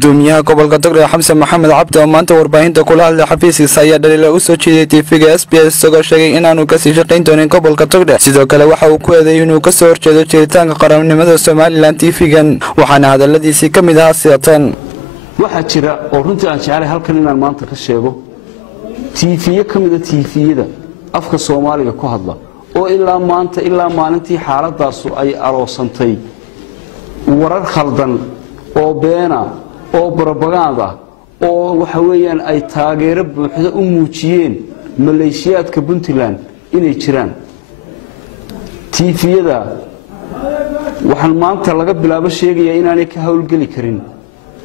gudoomiyaha gobolka Togdheer Xamse Maxamed Cabdi oo maanta warbaahinta kula hadlay xafiiskiisa ayaa dhaliilo u soo jeediyay TV-ga SBS isagoo sheegay inaanu ka sii shaqayn doonin gobolka Togdheer sidoo kale waxa uu ku eedeeyay inuu ka soo horjeedo jiritaanka qaranimada Soomaaliland TV-gan waxaana hadaladiisii ka mid ahaa sidatan waxa jira oo runtii aan jecelahay halkan inaan maanta ka sheego TV ka mid ah TV-yada afka Soomaaliga ku hadla oo ilaa maanta ilaa maalintii xaaladaas ay aroosantay warar khaldan oo beena oo propaganda oo waxa weeyaan ay taageero buuxda u muujiyeen maleeshiyaadka Puntland inay jiraan TV-yada waxaan maanta laga bilaabo sheegaya inaanay ka hawlgeli karin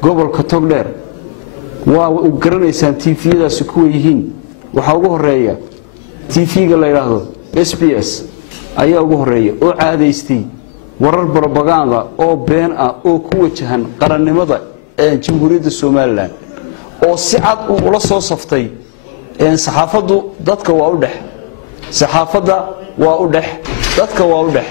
gobolka Togdheer waa u garanaysan TV-yadaasi kuwa yihiin waxa ugu horeeya TV-ga la yiraahdo SBS ayaa ugu horeeya oo caadeystay warar propaganda oo been ah oo ku wajahan qarannimada ee Jamhuuriyadda Soomaaliland oo si cad ula soo saftay saxaafadu dadka waa u dhex saxaafada waa u dhex dadka waa u dhex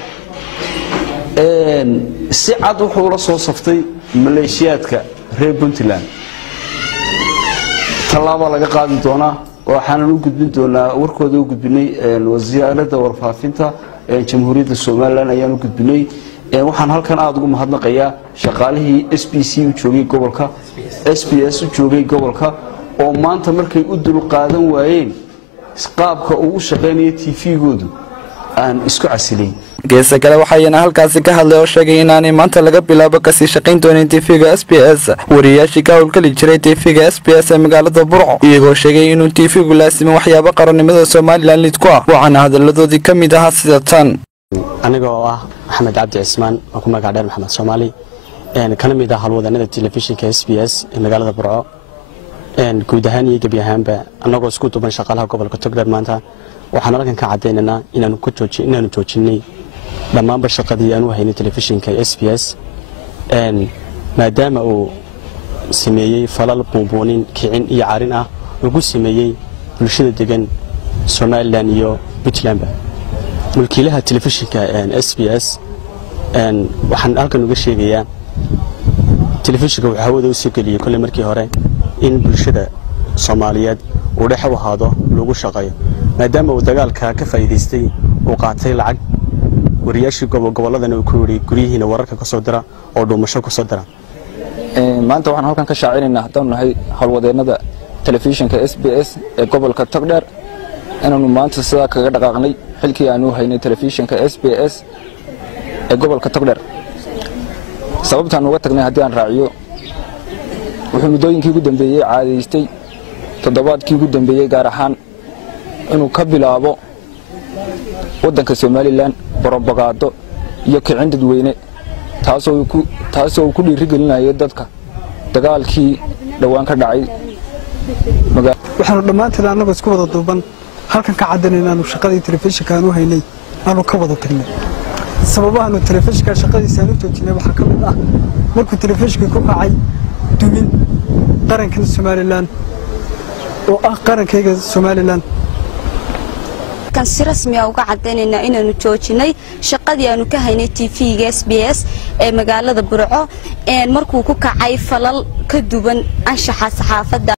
si cad wuxuu ula soo saftay maleeshiyaadka reer Puntland talaabo laga qaadi doona waxaan u gudbin doonaa warkooda u gudbinay wasaaradda warfaafinta Jamhuuriyadda Soomaaliland ayaan u gudbinay waxaan halkan aad ugu mahadnaqayaa shaqaalihii SBC u joogay gobolka SBS u joogay gobolka oo maanta markay u dul qaadan waayeen qaabka uu shaqeynay TV-goodu aan isku casilay geesa kale waxayna halkaasi ka hadlay oo sheegay inaanay maanta laga bilaabo ka sii shaqayn doonin TV-ga SBS wariyaashii ka howlgali jiray TV-ga SBS ee magaalada Burco iyagoo sheegay inuu TV-gu laasimo waxyaabo qarannimada Soomaaliland lid ku ah waxaana hadaladoodii ka mid ahaa sida tan anigoo ah Maxamed Cabdi Cismaan oo ku magac dheer Maxamed Soomaali kana mid ah halwadanada telefishinka SBS ee magaalada Burco guud ahaan iyo gabi ahaanba anagoo isku duuban shaqaalaha gobolka Togdheer maanta waxaan halkan ka cadeynaynaa inaanu joojinay dhammaanba shaqadii aanu haynay telefishinka SBS maadaama uu sameeyay falal buunbuunin kicin iyo carin ah ugu sameeyay bulshada degan Soomaaliland iyo Puntland mulkiilaha telefishinka SBS waxaan halkan uga sheegayaa telefishinka waxa hawada u soo galiyay kulli markii hore in bulshada Soomaaliyeed uu dhex u ahaado lagu shaqeeyo maadaama uu dagaalka ka faa'iideystay oo qaatay lacag wariyaashii goboladana uu ku yiri guriyihiina wararka ka soo dira oo dhuumasho ku soo dira maanta waxaan halkan ka shaacinaynaa haddaan nahay halwadeennada telefishinka SBS ee gobolka Togdheer inaanu maanta sidaa kaga dhaqaaqnay xilkii aanu haynay telefishinka SBS ee gobolka Togdheer sababtaan uga tagnay haddii aan raaciyo wuxuu muddooyinkii ugu dambeeyay caadeystay toddobaadkii ugu dambeeyay gaar ahaan inuu ka bilaabo waddanka Soomaaliland propaganda iyo kicin dadweyne taasoo ku dhiirigelinayo dadka dagaalkii dhawaan ka dhacay waxaanu dhammaanteen annagu isku wada duuban halkan ka cadanaynaa aanu shaqadii telefishinka aanu haynay aanu ka wada tagnay sababahaanu telefishinka shaqadiisa aanu joojinay waxaa ka mid ah markuu telefishinka ku kacay dumin qaranka Soomaaliland oo ah qarankayga Soomaaliland kan si rasmi ah uga cadeynayna inaanu joojinay shaqadii aanu ka haynay TV-ga SBS ee magaalada Burco markuu ku kacay falal ka duwan anshaxa saxaafadda